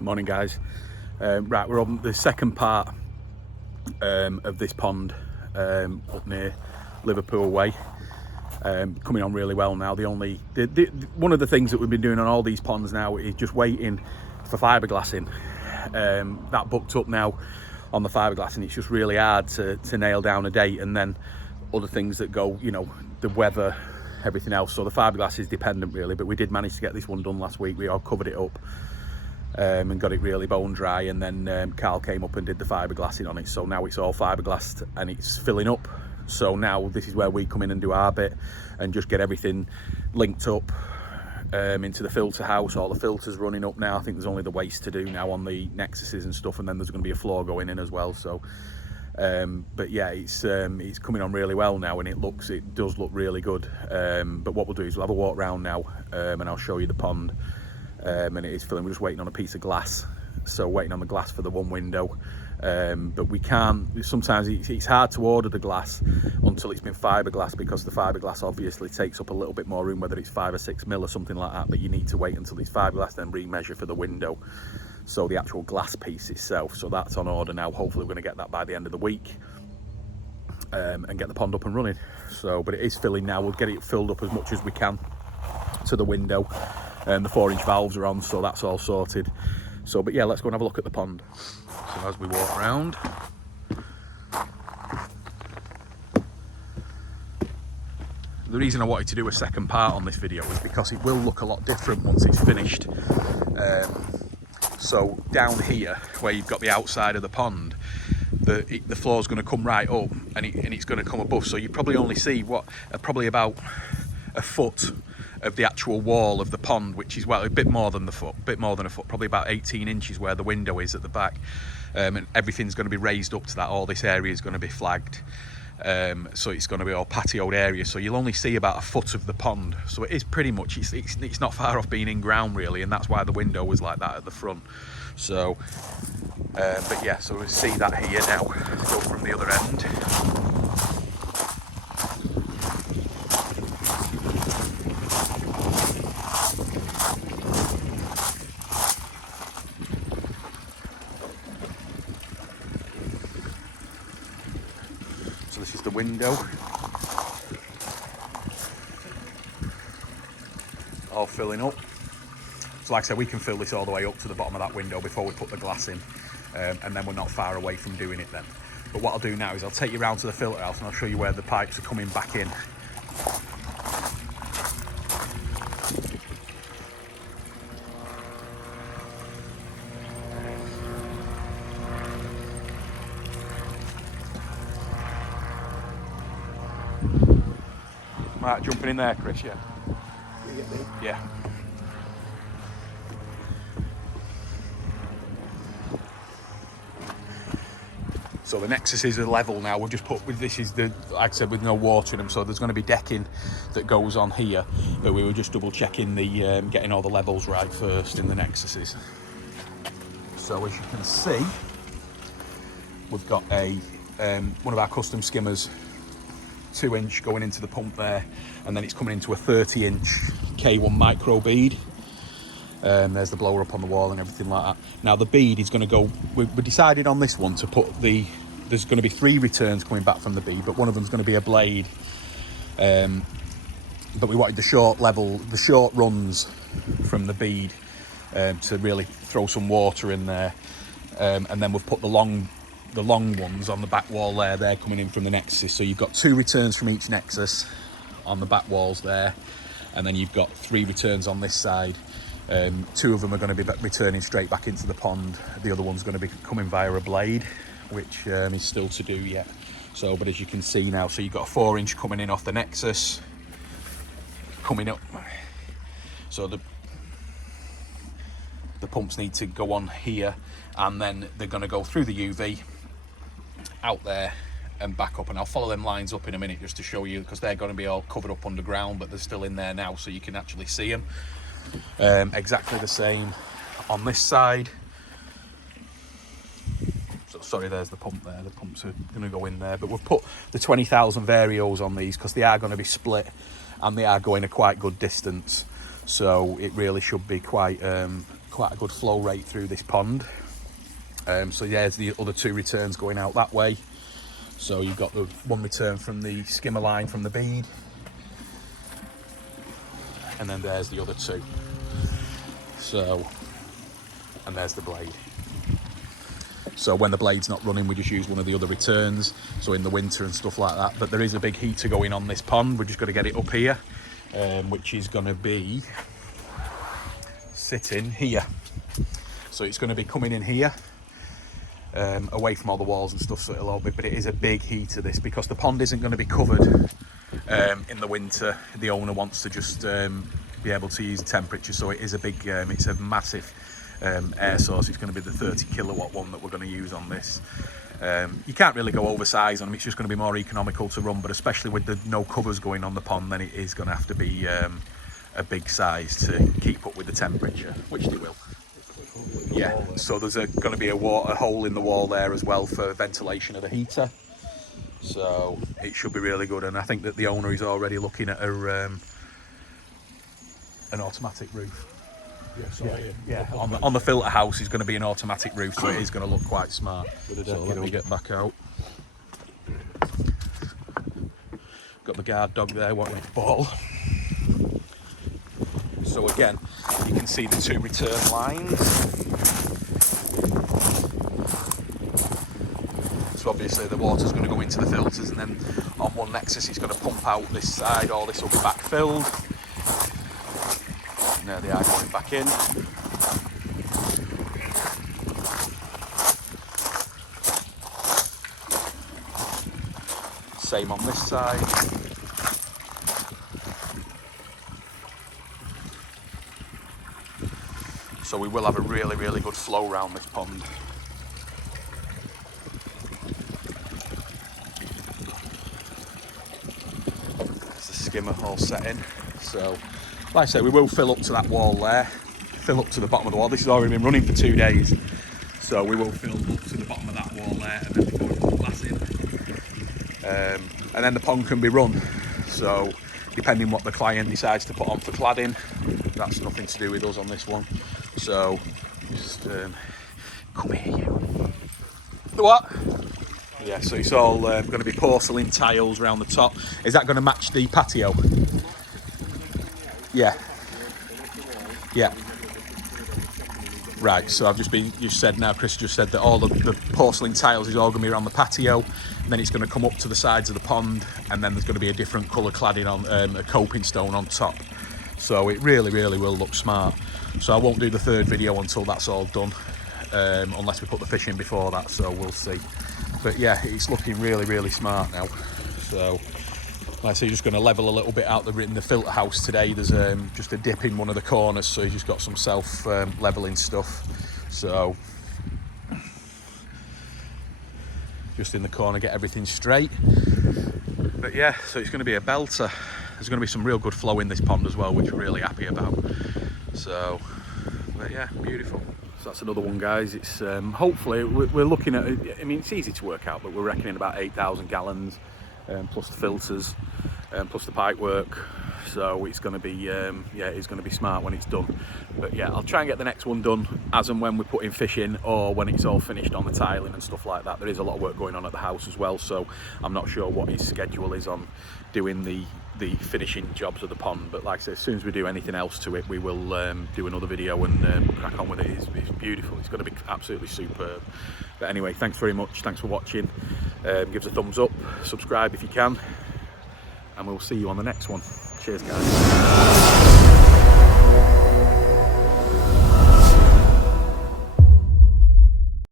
Morning guys. Right, we're on the second part of this pond up near Liverpool Way. Coming on really well now. One of the things that we've been doing on all these ponds now is just waiting for fiberglassing. That booked up now on the fiberglassing. It's just really hard to nail down a date, and then other things that go, you know, the weather, everything else. So the fiberglass is dependent really, but we did manage to get this one done last week. We all covered it up and got it really bone dry, and then Carl came up and did the fiberglassing on it. So now it's all fiberglassed and it's filling up. So now this is where we come in and do our bit and just get everything linked up into the filter house. All the filters running up now. I think there's only the waste to do now on the Nexuses and stuff, and then there's going to be a floor going in as well. So but yeah, it's coming on really well now, and it does look really good. But what we'll do is we'll have a walk round now, and I'll show you the pond. And it is filling. We're just waiting on a piece of glass, so waiting on the glass for the one window. But we can't, sometimes it's hard to order the glass until it's been fiberglass, because the fiberglass obviously takes up a little bit more room, whether it's 5 or 6 mil or something like that. But you need to wait until it's fiberglass, then re-measure for the window, so the actual glass piece itself. So that's on order now. Hopefully we're going to get that by the end of the week, and get the pond up and running. So, but it is filling now. We'll get it filled up as much as we can to the window. And the 4-inch valves are on, so that's all sorted. So, but yeah, let's go and have a look at the pond. So as we walk around, the reason I wanted to do a second part on this video is because it will look a lot different once it's finished. So down here, where you've got the outside of the pond, the floor's going to come right up, and it's going to come above. So you probably only see probably about a foot of the actual wall of the pond, which is, well, a bit more than a foot, probably about 18 inches where the window is at the back. And everything's going to be raised up to that. All this area is going to be flagged, so it's going to be all patioed area, so you'll only see about a foot of the pond. So it is pretty much, it's not far off being in ground really, and that's why the window was like that at the front. So but yeah, so we see that here now. Go from the other end. So this is the window, all filling up. So like I said, we can fill this all the way up to the bottom of that window before we put the glass in, and then we're not far away from doing it then. But what I'll do now is I'll take you around to the filter house and I'll show you where the pipes are coming back in. Right, jumping in there, Chris, yeah? Yeah. So the Nexuses are level now. We've just put, this is the, like I said, with no water in them, so there's going to be decking that goes on here, but we were just double checking the, getting all the levels right first in the Nexuses. So as you can see, we've got a one of our custom skimmers, 2-inch going into the pump there, and then it's coming into a 30-inch K1 Micro Bead. There's the blower up on the wall and everything like that. Now the bead is going to go, we decided on this one to put there's going to be 3 returns coming back from the bead, but one of them's going to be a blade. But we wanted the short runs from the bead to really throw some water in there. And then we've put the long ones on the back wall there. They're coming in from the Nexus. So you've got 2 returns from each Nexus on the back walls there, and then you've got 3 returns on this side. 2 of them are going to be returning straight back into the pond. The other one's going to be coming via a blade, which is still to do yet. So, but as you can see now, so you've got a 4-inch coming in off the Nexus, coming up. So the pumps need to go on here, and then they're going to go through the UV out there and back up, and I'll follow them lines up in a minute just to show you, because they're going to be all covered up underground, but they're still in there now, so you can actually see them. Exactly the same on this side. So sorry, there's the pump there. The pumps are going to go in there, but we've put the 20,000 varios on these because they are going to be split and they are going a quite good distance. so it really should be quite a good flow rate through this pond. So yeah, there's the other 2 returns going out that way. So you've got the one return from the skimmer line from the bead, and then there's the other 2. So, and there's the blade. So when the blade's not running, we just use one of the other returns, so in the winter and stuff like that. But there is a big heater going on this pond. We're just got to get it up here, which is going to be sitting here. So it's going to be coming in here, away from all the walls and stuff, so it'll all be, but it is a big heater this, because the pond isn't going to be covered in the winter. The owner wants to just be able to use the temperature, so it is a big, it's a massive air source. It's going to be the 30 kilowatt one that we're going to use on this. You can't really go oversize on them, it's just going to be more economical to run, but especially with the no covers going on the pond, then it is going to have to be a big size to keep up with the temperature, which they will. Yeah, so there's going to be a hole in the wall there as well for ventilation of the heater, so it should be really good. And I think that the owner is already looking at an automatic roof. Yeah. On the filter house is going to be an automatic roof, so it is going to look quite smart. So let me get back out. Got the guard dog there wanting its ball. So again, you can see the 2 return lines. So obviously the water's going to go into the filters, and then on one Nexus it's going to pump out this side. All this will be backfilled. And there they are going back in. Same on this side. So we will have a really, really good flow around this pond. There's the skimmer all set in. So, like I say, we will fill up to that wall there, fill up to the bottom of the wall. This has already been running for 2 days. So we will fill up to the bottom of that wall there, and then we go and put glass in. And then the pond can be run. So depending what the client decides to put on for cladding, that's nothing to do with us on this one. So just come here, you. The what? Yeah, so it's all going to be porcelain tiles around the top. Is that going to match the patio? Yeah. Right, so you said now, Chris just said that all the porcelain tiles is all going to be around the patio, and then it's going to come up to the sides of the pond, and then there's going to be a different colour cladding on a coping stone on top. So it really, really will look smart. So I won't do the 3rd video until that's all done, unless we put the fish in before that, so we'll see. But yeah, it's looking really, really smart now. So like I say, you're just going to level a little bit out in the filter house today. There's just a dip in one of the corners, so you just got some self leveling stuff. So just in the corner, get everything straight. But yeah, so it's going to be a belter. There's going to be some real good flow in this pond as well, which we're really happy about. So, but yeah, beautiful. So that's another one, guys. It's hopefully we're looking at. I mean, it's easy to work out, but we're reckoning about 8,000 gallons, plus the filters, plus the pipe work. So it's going to be, yeah, it's going to be smart when it's done. But yeah, I'll try and get the next one done as and when we're putting fish in, or when it's all finished on the tiling and stuff like that. There is a lot of work going on at the house as well, so I'm not sure what his schedule is on doing the finishing jobs of the pond. But like I say, as soon as we do anything else to it, we will do another video and crack on with it. It's beautiful. It's going to be absolutely superb. But anyway, thanks very much. Thanks for watching. Give us a thumbs up, subscribe if you can, and we'll see you on the next one. Cheers, guys.